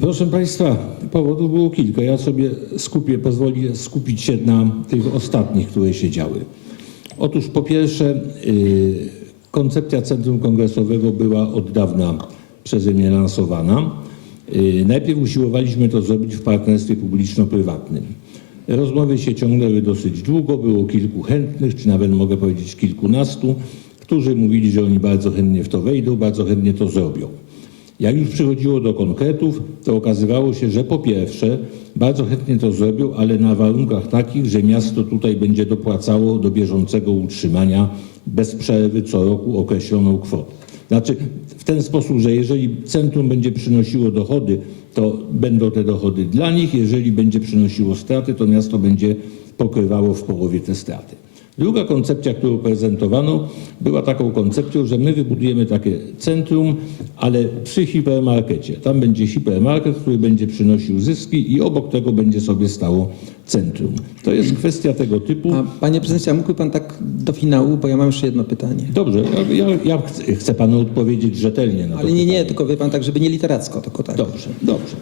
Proszę Państwa, powodów było kilka. Ja sobie skupię, pozwolę skupić się na tych ostatnich, które się działy. Otóż po pierwsze, yy, koncepcja Centrum Kongresowego była od dawna przeze mnie lansowana. Yy, najpierw usiłowaliśmy to zrobić w partnerstwie publiczno-prywatnym. Rozmowy się ciągnęły dosyć długo, było kilku chętnych, czy nawet mogę powiedzieć kilkunastu, którzy mówili, że oni bardzo chętnie w to wejdą, bardzo chętnie to zrobią. Jak już przychodziło do konkretów, to okazywało się, że po pierwsze bardzo chętnie to zrobią, ale na warunkach takich, że miasto tutaj będzie dopłacało do bieżącego utrzymania bez przerwy co roku określoną kwotę. Znaczy w ten sposób, że jeżeli centrum będzie przynosiło dochody, to będą te dochody dla nich, jeżeli będzie przynosiło straty, to miasto będzie pokrywało w połowie te straty. Druga koncepcja, którą prezentowano, była taką koncepcją, że my wybudujemy takie centrum, ale przy hipermarkecie. Tam będzie hipermarket, który będzie przynosił zyski i obok tego będzie sobie stało centrum. To jest kwestia tego typu. A, panie prezydencie, a mógłby pan tak do finału, bo ja mam jeszcze jedno pytanie. Dobrze, ja, ja, chcę, panu odpowiedzieć rzetelnie na to Ale nie, nie, pytanie. tylko wie pan tak, żeby nie literacko, tylko tak. Dobrze, dobrze.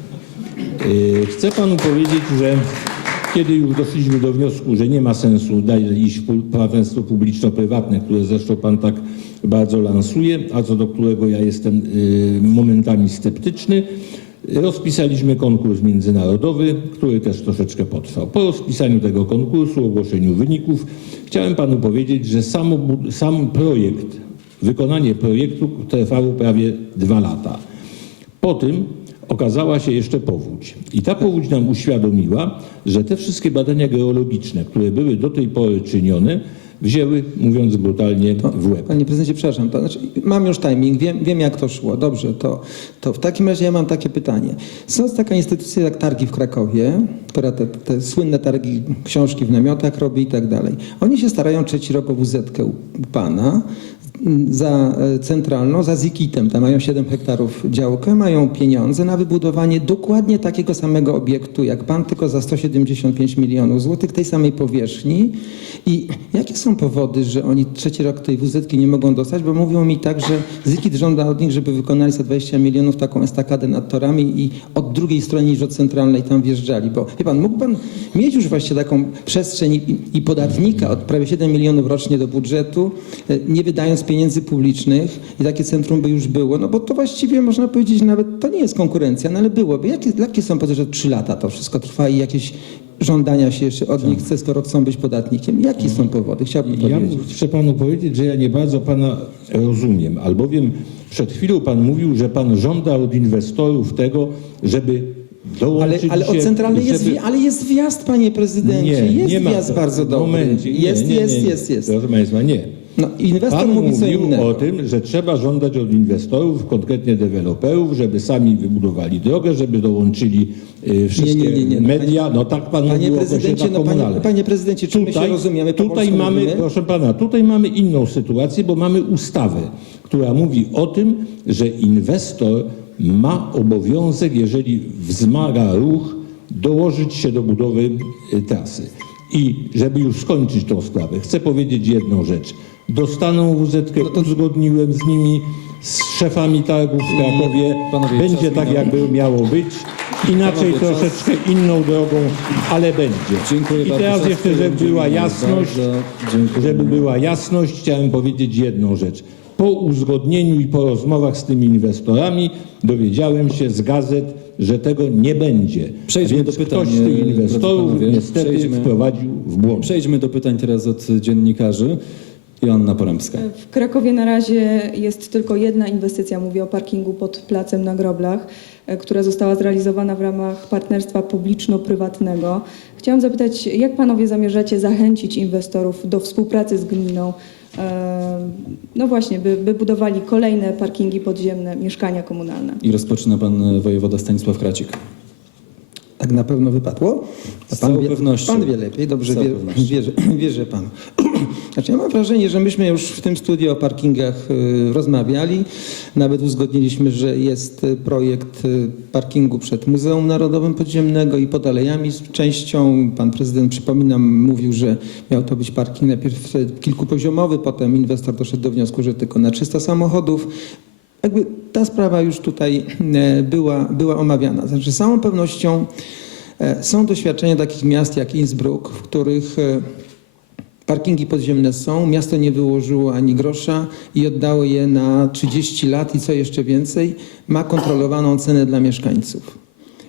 Yy, Chcę panu powiedzieć, że kiedy już doszliśmy do wniosku, że nie ma sensu dalej iść w partnerstwo publiczno-prywatne, które zresztą pan tak bardzo lansuje, a co do którego ja jestem yy, momentami sceptyczny, rozpisaliśmy konkurs międzynarodowy, który też troszeczkę potrwał. Po rozpisaniu tego konkursu, ogłoszeniu wyników, chciałem panu powiedzieć, że samo, sam projekt, wykonanie projektu trwało prawie dwa lata. Po tym okazała się jeszcze powódź. I ta powódź nam uświadomiła, że te wszystkie badania geologiczne, które były do tej pory czynione, wzięły, mówiąc brutalnie, w łeb. Panie prezydencie, przepraszam, to znaczy, mam już timing, wiem, wiem jak to szło, dobrze, to, to w takim razie ja mam takie pytanie. Są taka instytucja jak Targi w Krakowie, która te, te słynne targi, książki w namiotach robi i tak dalej. Oni się starają trzeci rok o wz u pana za e, centralną, za Zikitem, tam mają 7 hektarów działkę, mają pieniądze na wybudowanie dokładnie takiego samego obiektu jak pan, tylko za 175 milionów złotych, tej samej powierzchni. I jakie są powody, że oni trzeci rok tej wz nie mogą dostać? Bo mówią mi tak, że Zikit żąda od nich, żeby wykonali za 20 milionów taką estakadę nad torami i od drugiej strony niż od centralnej tam wjeżdżali. Bo wie pan, mógł pan mieć już właśnie taką przestrzeń i, i podatnika od prawie 7 milionów rocznie do budżetu, e, nie wydając pieniędzy publicznych i takie centrum by już było, no bo to właściwie można powiedzieć nawet, to nie jest konkurencja, no ale byłoby. Jakie, jakie są powody, że 3 lata to wszystko trwa i jakieś żądania się jeszcze od nich chce, skoro chcą być podatnikiem? Jakie są powody? Chciałbym Ja powiedzieć. chcę panu powiedzieć, że ja nie bardzo pana rozumiem, albowiem przed chwilą pan mówił, że pan żąda od inwestorów tego, żeby Ale, dołączyć ale od się, centralnej jest, żeby... wja- ale jest wjazd, panie prezydencie. jest wjazd to. bardzo dobry. Momencie, nie, jest, nie, jest, nie, nie. jest, jest. Proszę państwa, nie. No, inwestor Pan mówi co mówił innego. o tym, że trzeba żądać od inwestorów, konkretnie deweloperów, żeby sami wybudowali drogę, żeby dołączyli y, wszystkie Nie, nie, nie, nie. No, media. No tak pan Panie mówił o prezydencie, no panie, panie prezydencie, czy my się rozumiemy? Po tutaj polsku mamy, mówimy? proszę pana, tutaj mamy inną sytuację, bo mamy ustawę, która mówi o tym, że inwestor ma obowiązek, jeżeli wzmaga ruch, dołożyć się do budowy y, trasy. I żeby już skończyć tą sprawę, chcę powiedzieć jedną rzecz. Dostaną wz No uzgodniłem z nimi, z szefami targów w Krakowie. Panowie, będzie czas tak, minął. jakby miało być. Inaczej Panowie, czas. troszeczkę inną drogą, ale będzie. Dziękuję I teraz Czas jeszcze, żeby była jasność, żeby była jasność, chciałem powiedzieć jedną rzecz. Po uzgodnieniu i po rozmowach z tymi inwestorami dowiedziałem się z gazet, że tego nie będzie. Przejdźmy Więc do pytań, Ktoś z tych drodzy inwestorów niestety Przejdźmy. wprowadził w błąd. Przejdźmy do pytań teraz od dziennikarzy. Joanna Poremska. W Krakowie na razie jest tylko jedna inwestycja, mówię o parkingu pod placem na Groblach, e, która została zrealizowana w ramach partnerstwa publiczno-prywatnego. Chciałam zapytać, jak panowie zamierzacie zachęcić inwestorów do współpracy z gminą, e, no właśnie, by, by budowali kolejne parkingi podziemne, mieszkania komunalne? I rozpoczyna pan wojewoda Stanisław Kracik. Tak na pewno wypadło. A całą pewnością. Pan wie lepiej, dobrze wie, wierzę, wierzę Pan. Znaczy ja mam wrażenie, że myśmy już w tym studiu o parkingach y, rozmawiali. Nawet uzgodniliśmy, że jest y, projekt y, parkingu przed Muzeum Narodowym Podziemnego i pod alejami z częścią. Pan prezydent, przypominam, mówił, że miał to być parking najpierw kilkupoziomowy, potem inwestor doszedł do wniosku, że tylko na 300 samochodów. Jakby ta sprawa już tutaj e, była, była omawiana. Znaczy, z całą pewnością e, są doświadczenia takich miast jak Innsbruck, w których e, parkingi podziemne są, miasto nie wyłożyło ani grosza i oddało je na 30 lat i co jeszcze więcej, ma kontrolowaną cenę dla mieszkańców.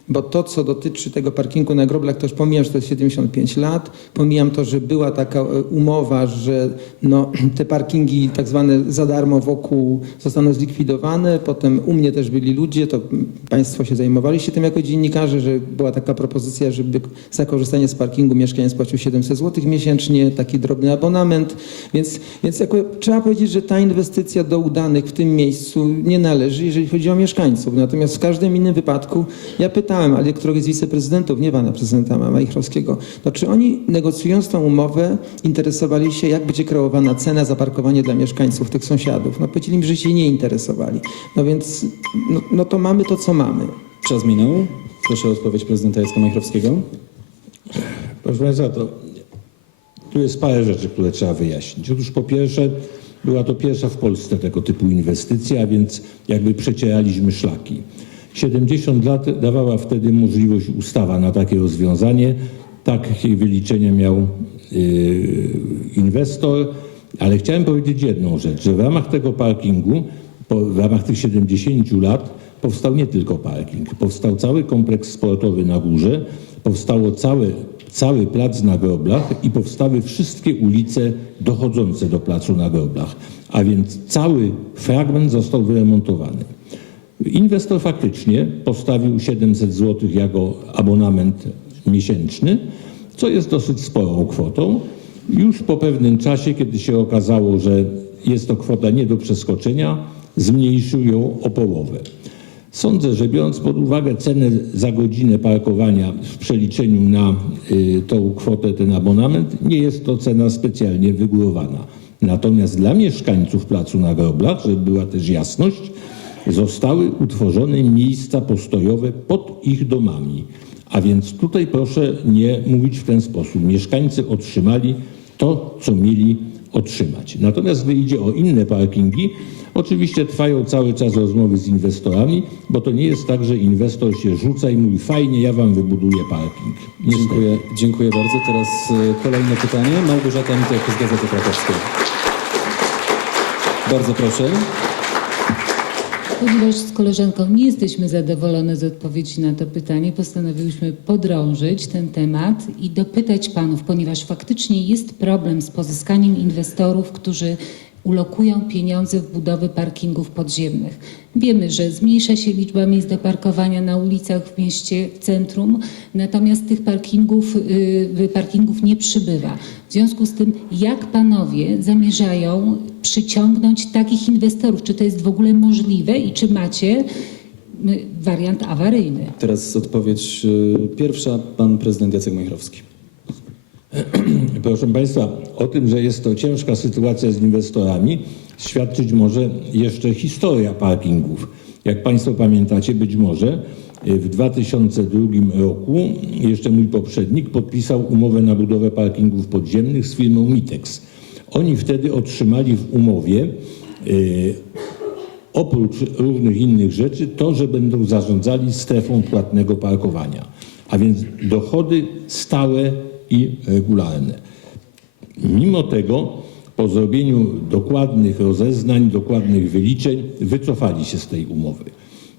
Bo to, co dotyczy tego parkingu na groblach, to już pomijam, że to jest 75 lat, pomijam to, że była taka e, umowa, że no, te parkingi tak zwane za darmo wokół zostaną zlikwidowane. Potem u mnie też byli ludzie, to Państwo się zajmowaliście tym jako dziennikarze, że była taka propozycja, żeby za korzystanie z parkingu mieszkaniec płacił 700 zł miesięcznie, taki drobny abonament. Więc, więc jakby, trzeba powiedzieć, że ta inwestycja do udanych w tym miejscu nie należy, jeżeli chodzi o mieszkańców. Natomiast w każdym innym wypadku, ja pytałem, ale któregoś z wiceprezydentów, nie pana prezydenta Majchrowskiego, no czy oni negocjując tą umowę interesowali się, jak będzie kreowana cena za parkowanie dla mieszkańców, tych sąsiadów? No powiedzieli mi, że się nie interesowali. No więc, no, no to mamy to, co mamy. Czas minął. Proszę o odpowiedź prezydenta Jacka Majchrowskiego. Proszę Państwa, to tu jest parę rzeczy, które trzeba wyjaśnić. Otóż po pierwsze, była to pierwsza w Polsce tego typu inwestycja, a więc jakby przecieraliśmy szlaki. 70 lat dawała wtedy możliwość ustawa na takie rozwiązanie. Takie wyliczenia miał yy, inwestor, ale chciałem powiedzieć jedną rzecz, że w ramach tego parkingu, w ramach tych 70 lat powstał nie tylko parking, powstał cały kompleks sportowy na górze, powstało całe, cały plac na groblach i powstały wszystkie ulice dochodzące do placu na groblach, a więc cały fragment został wyremontowany. Inwestor faktycznie postawił 700 zł jako abonament miesięczny, co jest dosyć sporą kwotą. Już po pewnym czasie, kiedy się okazało, że jest to kwota nie do przeskoczenia, zmniejszył ją o połowę. Sądzę, że biorąc pod uwagę cenę za godzinę parkowania w przeliczeniu na y, tą kwotę, ten abonament, nie jest to cena specjalnie wygórowana. Natomiast dla mieszkańców placu na groblach, żeby była też jasność, zostały utworzone miejsca postojowe pod ich domami. A więc tutaj proszę nie mówić w ten sposób. Mieszkańcy otrzymali to, co mieli otrzymać. Natomiast gdy idzie o inne parkingi, oczywiście trwają cały czas rozmowy z inwestorami, bo to nie jest tak, że inwestor się rzuca i mówi fajnie, ja wam wybuduję parking. Dziękuję, dziękuję bardzo. Teraz e, kolejne pytanie. Małgorzata Mitek z Gazety Krakowskiej. Bardzo proszę. Ponieważ z koleżanką nie jesteśmy zadowolone z odpowiedzi na to pytanie, postanowiłyśmy podrążyć ten temat i dopytać panów, ponieważ faktycznie jest problem z pozyskaniem inwestorów, którzy ulokują pieniądze w budowę parkingów podziemnych. Wiemy, że zmniejsza się liczba miejsc do parkowania na ulicach w mieście, w centrum, natomiast tych parkingów, y, parkingów nie przybywa. W związku z tym, jak panowie zamierzają przyciągnąć takich inwestorów? Czy to jest w ogóle możliwe i czy macie y, wariant awaryjny? Teraz odpowiedź pierwsza. Pan prezydent Jacek Majchrowski. Proszę Państwa, o tym, że jest to ciężka sytuacja z inwestorami, świadczyć może jeszcze historia parkingów. Jak Państwo pamiętacie, być może y, w 2002 roku jeszcze mój poprzednik podpisał umowę na budowę parkingów podziemnych z firmą Mitex. Oni wtedy otrzymali w umowie y, oprócz różnych innych rzeczy to, że będą zarządzali strefą płatnego parkowania, a więc dochody stałe i regularne. Mimo tego, po zrobieniu dokładnych rozeznań, dokładnych wyliczeń, wycofali się z tej umowy.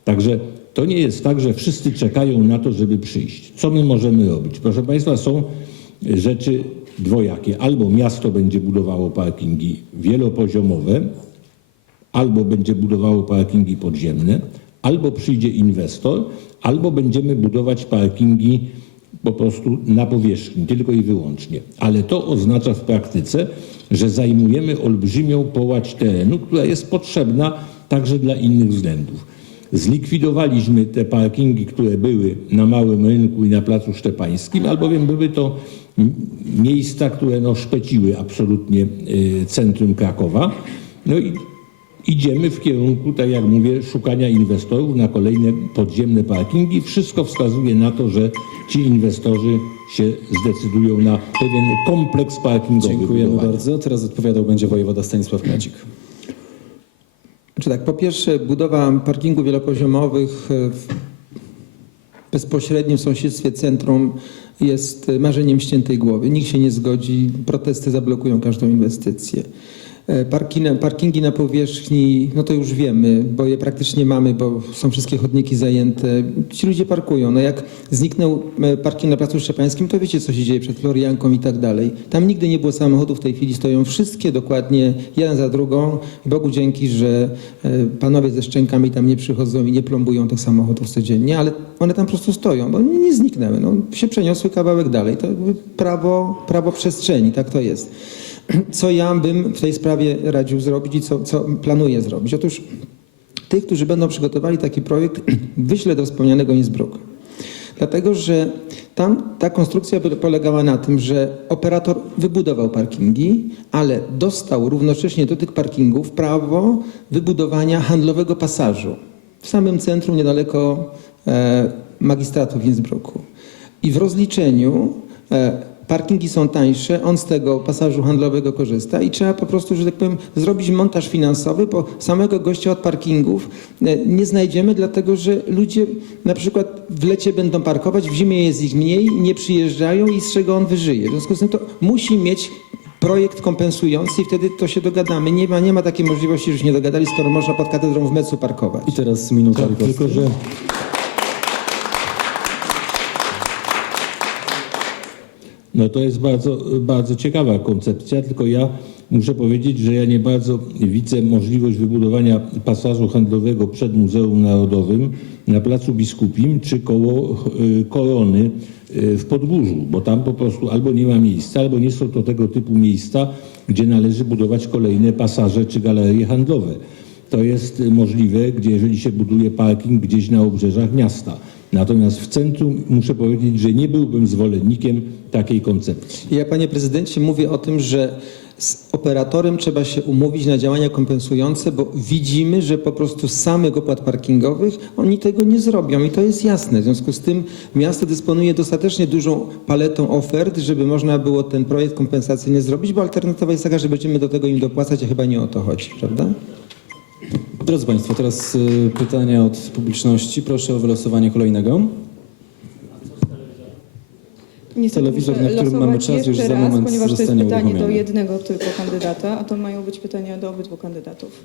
Także to nie jest tak, że wszyscy czekają na to, żeby przyjść. Co my możemy robić? Proszę Państwa, są rzeczy dwojakie. Albo miasto będzie budowało parkingi wielopoziomowe, albo będzie budowało parkingi podziemne, albo przyjdzie inwestor, albo będziemy budować parkingi po prostu na powierzchni, tylko i wyłącznie. Ale to oznacza w praktyce, że zajmujemy olbrzymią połać terenu, która jest potrzebna także dla innych względów. zlikwidowaliśmy te parkingi, które były na Małym Rynku i na Placu Szczepańskim, albowiem były to miejsca, które no, szpeciły absolutnie y, centrum Krakowa. No i idziemy w kierunku, tak jak mówię, szukania inwestorów na kolejne podziemne parkingi. Wszystko wskazuje na to, że ci inwestorzy się zdecydują na pewien kompleks parkingowy. Dziękujemy budowania. bardzo. Teraz odpowiadał będzie wojewoda Stanisław Kmiecik. Znaczy tak, po pierwsze budowa parkingów wielopoziomowych e, w bezpośrednim sąsiedztwie centrum jest marzeniem ściętej głowy. Nikt się nie zgodzi, protesty zablokują każdą inwestycję. E, parkingi na powierzchni, no to już wiemy, bo je praktycznie mamy, bo są wszystkie chodniki zajęte. Ci ludzie parkują. No jak zniknął e, parking na Placu Szczepańskim, to wiecie, co się dzieje przed Florianką i tak dalej. Tam nigdy nie było samochodów, w tej chwili stoją wszystkie dokładnie, jeden za drugą. Bogu dzięki, że e, panowie ze szczękami tam nie przychodzą i nie plombują tych samochodów codziennie, ale one tam po prostu stoją, bo nie zniknęły. No, się przeniosły kawałek dalej. To prawo, prawo przestrzeni, tak to jest. Co ja bym w tej sprawie radził zrobić i co, co planuję zrobić? Otóż tych, którzy będą przygotowali taki projekt, wyślę do wspomnianego Innsbrucka. Dlatego, że tam ta konstrukcja polegała na tym, że operator wybudował parkingi, ale dostał równocześnie do tych parkingów prawo wybudowania handlowego pasażu w samym centrum, niedaleko e, magistratu w Innsbrucku. I w rozliczeniu e, parkingi są tańsze, on z tego pasażu handlowego korzysta i trzeba po prostu, że tak powiem, zrobić montaż finansowy, bo samego gościa od parkingów e, nie znajdziemy, dlatego że ludzie na przykład w lecie będą parkować, w zimie jest ich mniej, nie przyjeżdżają i z czego on wyżyje. W związku z tym to musi mieć projekt kompensujący i wtedy to się dogadamy. Nie ma, nie ma takiej możliwości, że się nie dogadali, skoro można pod katedrą w Mecu parkować. I teraz minuta Tak, tylko, że No to jest bardzo, bardzo ciekawa koncepcja, tylko ja muszę powiedzieć, że ja nie bardzo widzę możliwość wybudowania pasażu handlowego przed Muzeum Narodowym na Placu Biskupim czy koło y, Korony y, w Podgórzu, bo tam po prostu albo nie ma miejsca, albo nie są to tego typu miejsca, gdzie należy budować kolejne pasaże czy galerie handlowe. To jest możliwe, gdzie jeżeli się buduje parking gdzieś na obrzeżach miasta. Natomiast w centrum muszę powiedzieć, że nie byłbym zwolennikiem takiej koncepcji. Ja, panie prezydencie, mówię o tym, że z operatorem trzeba się umówić na działania kompensujące, bo widzimy, że po prostu samych opłat parkingowych oni tego nie zrobią i to jest jasne. W związku z tym miasto dysponuje dostatecznie dużą paletą ofert, żeby można było ten projekt kompensacyjny zrobić, bo alternatywa jest taka, że będziemy do tego im dopłacać, a chyba nie o to chodzi, prawda? Drodzy Państwo, teraz y, pytania od publiczności. Proszę o wylosowanie kolejnego. Niestety Telewizor, na którym mamy czas, już za raz, moment ponieważ to jest pytanie do jednego tylko kandydata, a to mają być pytania do obydwu kandydatów.